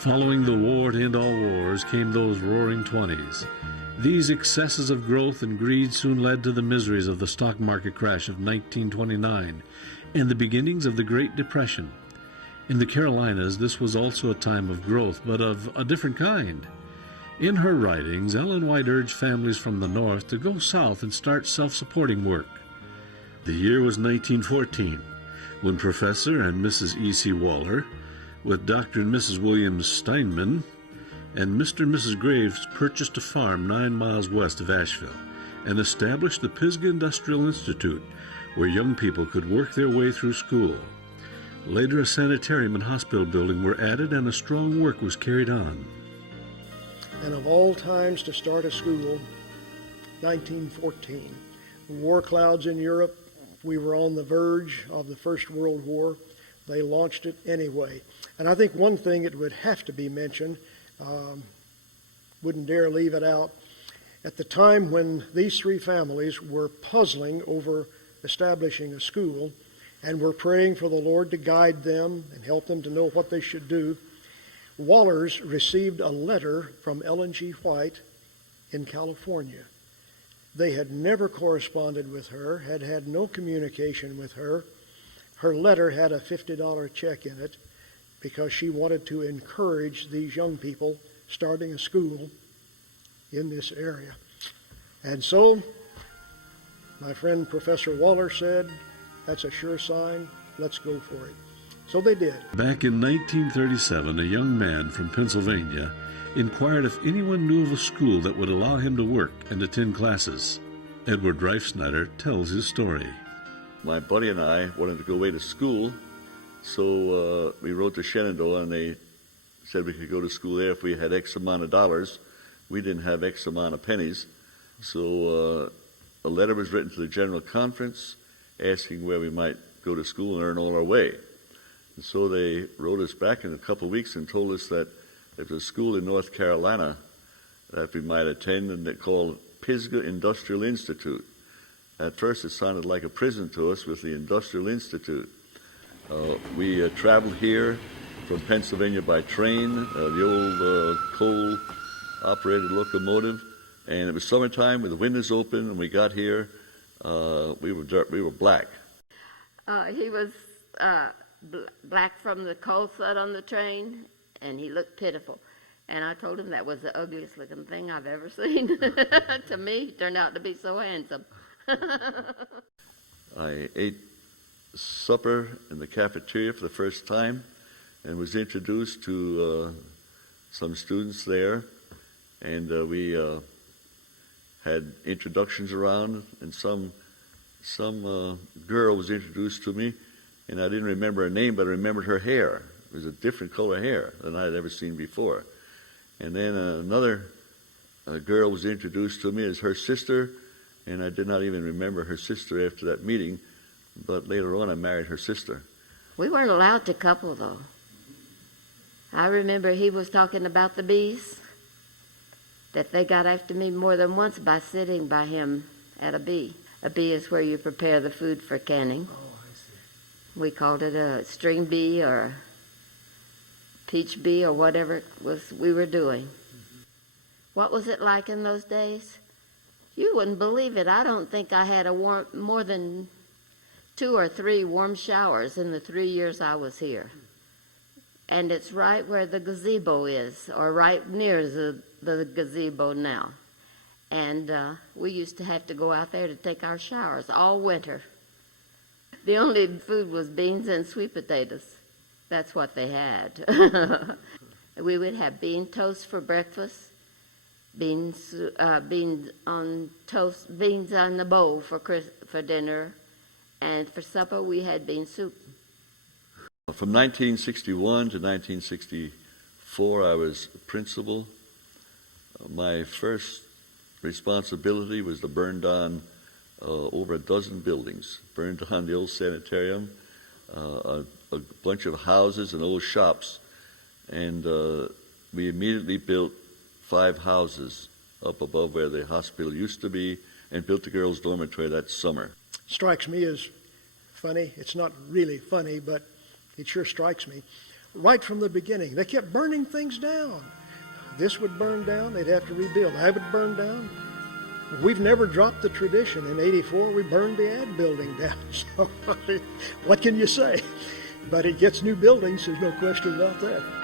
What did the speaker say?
Following the war to end all wars came those roaring 20s. These excesses of growth and greed soon led to the miseries of the stock market crash of 1929 and the beginnings of the Great Depression. In the Carolinas, this was also a time of growth, but of a different kind. In her writings, Ellen White urged families from the North to go south and start self-supporting work. The year was 1914, when Professor and Mrs. E.C. Waller, with Dr. and Mrs. Williams Steinman, and Mr. and Mrs. Graves purchased a farm 9 miles west of Asheville and established the Pisgah Industrial Institute, where young people could work their way through school. Later, a sanitarium and hospital building were added, and a strong work was carried on. And of all times to start a school, 1914. War clouds in Europe. We were on the verge of the First World War. They launched it anyway. And I think one thing that would have to be mentioned, wouldn't dare leave it out, at the time when these three families were puzzling over establishing a school and were praying for the Lord to guide them and help them to know what they should do, Wallers received a letter from Ellen G. White in California. They had never corresponded with her, had had no communication with her. Her letter had a $50 check in it because she wanted to encourage these young people starting a school in this area. And so, my friend Professor Waller said, that's a sure sign, let's go for it. So they did. Back in 1937, a young man from Pennsylvania inquired if anyone knew of a school that would allow him to work and attend classes. Edward Reifsnyder tells his story. My buddy and I wanted to go away to school, so we wrote to Shenandoah, and they said we could go to school there if we had X amount of dollars. We didn't have X amount of pennies. So a letter was written to the General Conference asking where we might go to school and earn all our way. And so they wrote us back in a couple of weeks and told us that there's a school in North Carolina that we might attend, and they called Pisgah Industrial Institute. At first it sounded like a prison to us with the Industrial Institute. We traveled here from Pennsylvania by train, the old coal-operated locomotive, and it was summertime with the windows open, and we got here. We were black. He was black from the coal soot on the train, and he looked pitiful. And I told him that was the ugliest looking thing I've ever seen. To me, he turned out to be so handsome. I ate supper in the cafeteria for the first time and was introduced to some students there, and we had introductions around, and some girl was introduced to me, and I didn't remember her name, but I remembered her hair. It was a different color hair than I had ever seen before. And then another girl was introduced to me as her sister, and I did not even remember her sister after that meeting, but later on I married her sister. We weren't allowed to couple, though. I remember he was talking about the bees, that they got after me more than once by sitting by him at a bee. A bee is where you prepare the food for canning. Oh, I see. We called it a string bee or peach bee or whatever it was we were doing. Mm-hmm. What was it like in those days? You wouldn't believe it. I don't think I had more than 2 or 3 warm showers in the 3 years I was here. And it's right where the gazebo is, or right near the gazebo now. And we used to have to go out there to take our showers all winter. The only food was beans and sweet potatoes. That's what they had. We would have bean toast for breakfast, beans on toast, beans on the bowl for dinner, and for supper we had bean soup. From 1961 to 1964, I was principal. My first responsibility was to burn down over a dozen buildings. Burned down the old sanitarium, a bunch of houses and old shops, and we immediately built 5 houses up above where the hospital used to be, and built the girls' dormitory that summer. Strikes me as funny. It's not really funny, but it sure strikes me. right from the beginning. They kept burning things down. This would burn down, they'd have to rebuild. That would burn down. We've never dropped the tradition. In '84, we burned the ad building down. So, what can you say? But it gets new buildings, there's no question about that.